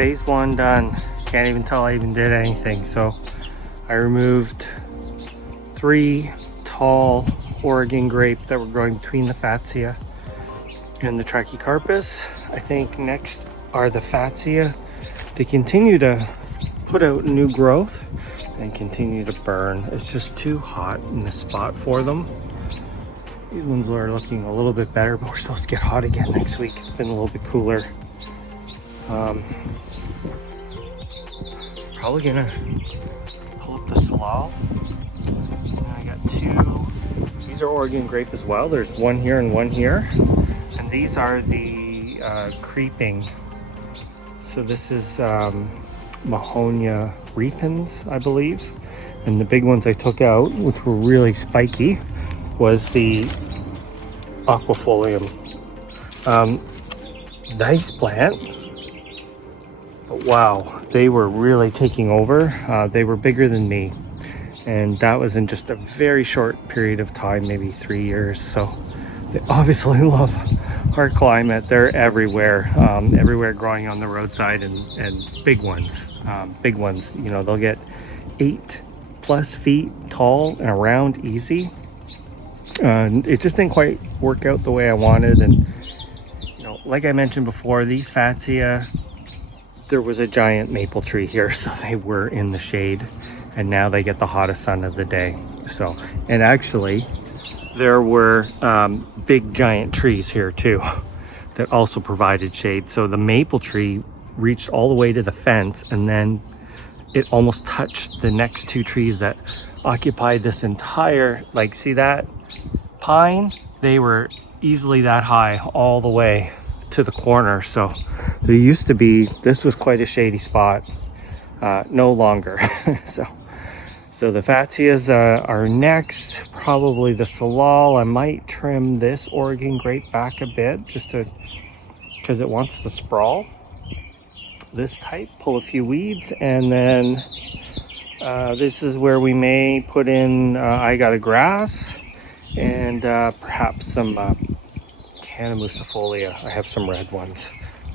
phase one done. Can't even tell I even did anything. So I removed 3 tall Oregon grape that were growing between the Fatsia and the Trachycarpus. I think next are the Fatsia. They continue to put out new growth and continue to burn. It's just too hot in this spot for them. These ones are looking a little bit better, but we're supposed to get hot again next week. It's been a little bit cooler. Probably gonna pull up the salal. And I got 2. These are Oregon grape as well. There's one here and one here. And these are the creeping. So this is Mahonia repens, I believe. And the big ones I took out, which were really spiky, was the aquifolium. Nice plant, but wow, they were really taking over. They were bigger than me, and that was in just a very short period of time, maybe 3 years. So they obviously love our climate. They're everywhere, everywhere, growing on the roadside, and big ones. Big ones, you know, they'll get 8+ feet tall and around easy. It just didn't quite work out the way I wanted. And you know, like I mentioned before, these Fatsia, there was a giant maple tree here, so they were in the shade, and now they get the hottest sun of the day. So, and actually there were big giant trees here too that also provided shade. So the maple tree reached all the way to the fence, and then it almost touched the next 2 trees that occupied this entire, like, see that pine? They were easily that high all the way to the corner. So there used to be, this was quite a shady spot. No longer. so the Fatsias are next. Probably the salal. I might trim this Oregon grape back a bit just to, because it wants to sprawl. This type, pull a few weeds, and then this is where we may put in I got a grass, and perhaps some Canamusifolia. I have some red ones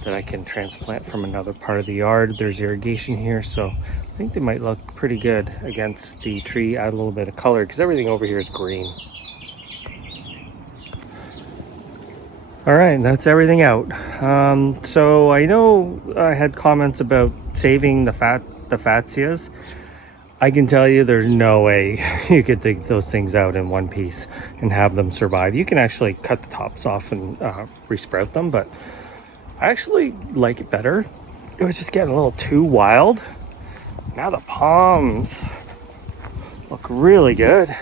that I can transplant from another part of the yard. There's irrigation here, so I think they might look pretty good against the tree. Add a little bit of color, because everything over here is green. All right, that's everything out. So I know I had comments about saving the Fatsias. I can tell you there's no way you could dig those things out in one piece and have them survive. You can actually cut the tops off and resprout them, but I actually like it better. It was just getting a little too wild. Now the palms look really good.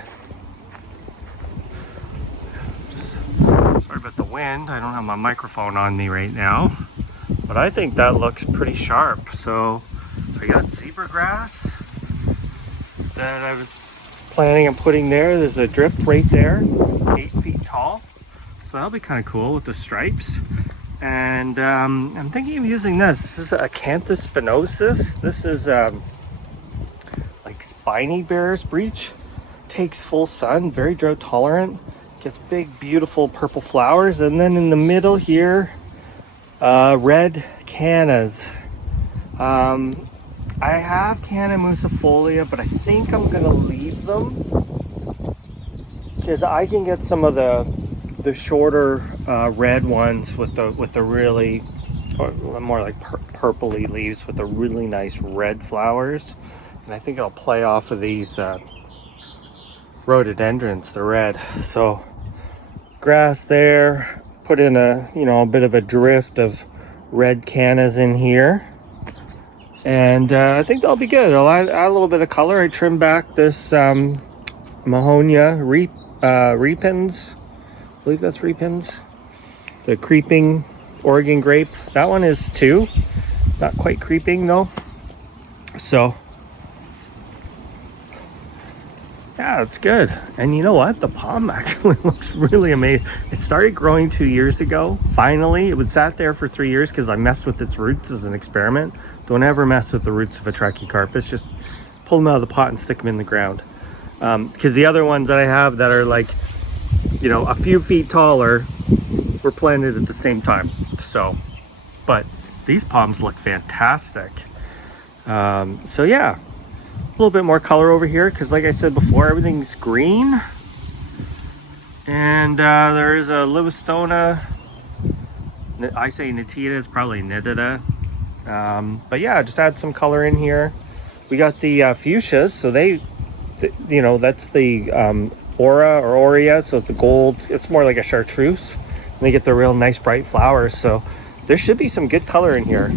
Sorry about the wind. I don't have my microphone on me right now, but I think that looks pretty sharp. So I got zebra grass that I was planning on putting there. There's a drip right there, 8 feet tall. So that'll be kind of cool with the stripes. And I'm thinking of using this. This is Acanthus spinosus. This is like Spiny bear's breech. Takes full sun, very drought tolerant. Gets big, beautiful purple flowers. And then in the middle here, red cannas. I have Canamusifolia, but I think I'm gonna leave them because I can get some of the shorter red ones with the really, or more like purpley leaves with the really nice red flowers, and I think it'll play off of these rhododendrons, the red. So grass there, put in a bit of a drift of red cannas in here. And I think that'll be good. I'll add a little bit of color. I trimmed back this Mahonia repens. I believe that's repens. The creeping Oregon grape. That one is 2. Not quite creeping though. So yeah, it's good. And you know what? The palm actually looks really amazing. It started growing 2 years ago. Finally, it was sat there for 3 years because I messed with its roots as an experiment. Don't ever mess with the roots of a Trachycarpus. Just pull them out of the pot and stick them in the ground. Because the other ones that I have that are like, a few feet taller were planted at the same time. So, but these palms look fantastic. So yeah, a little bit more color over here because like I said before, everything's green. And there is a Livistona. I say Nitida, it's probably Nitida. But yeah, just add some color in here. We got the fuchsias, so you know, that's the aura or aurea, so the gold, it's more like a chartreuse. And they get the real nice bright flowers, so there should be some good color in here.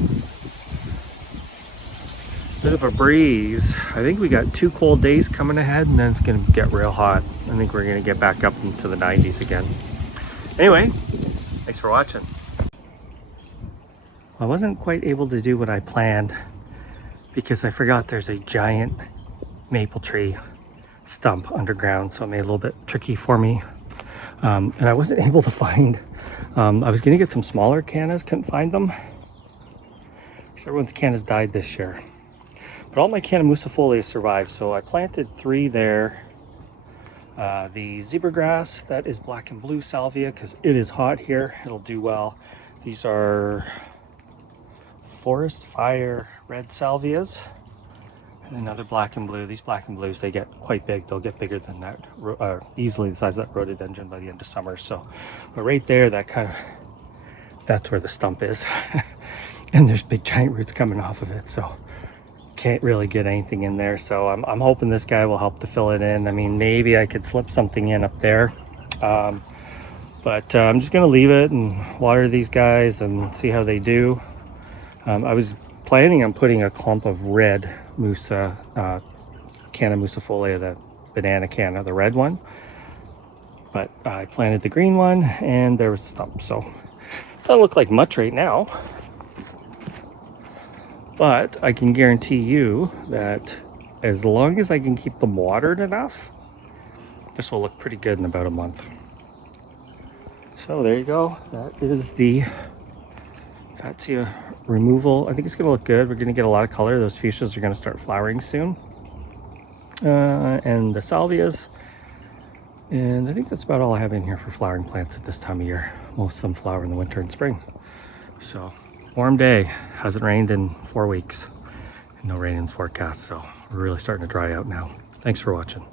Bit of a breeze. I think we got 2 cold days coming ahead, and then it's going to get real hot. I think we're going to get back up into the 90s again. Anyway, thanks for watching. I wasn't quite able to do what I planned because I forgot there's a giant maple tree stump underground, so it made it a little bit tricky for me. And I wasn't able to find, I was going to get some smaller cannas, couldn't find them. Because everyone's cannas died this year. But all my canna musifolia survived, so I planted 3 there. The zebra grass, that is black and blue salvia because it is hot here. It'll do well. These are forest fire red salvias. And another black and blue. These black and blues, they get quite big. They'll get bigger than that, easily the size of that rhododendron by the end of summer. So, but right there, that's where the stump is. And there's big giant roots coming off of it. So can't really get anything in there. So I'm hoping this guy will help to fill it in. I mean, maybe I could slip something in up there. But I'm just gonna leave it and water these guys and see how they do. I was planning on putting a clump of red Musa, Canna musifolia, the banana canna, the red one. But I planted the green one and there was a stump. So it doesn't look like much right now. But I can guarantee you that as long as I can keep them watered enough, this will look pretty good in about a month. So there you go. That is the Fatsia removal. I think it's going to look good. We're going to get a lot of color. Those fuchsias are going to start flowering soon. And the salvias. And I think that's about all I have in here for flowering plants at this time of year. Most of them flower in the winter and spring. So warm day. Hasn't rained in 4 weeks. No rain in the forecast. So we're really starting to dry out now. Thanks for watching.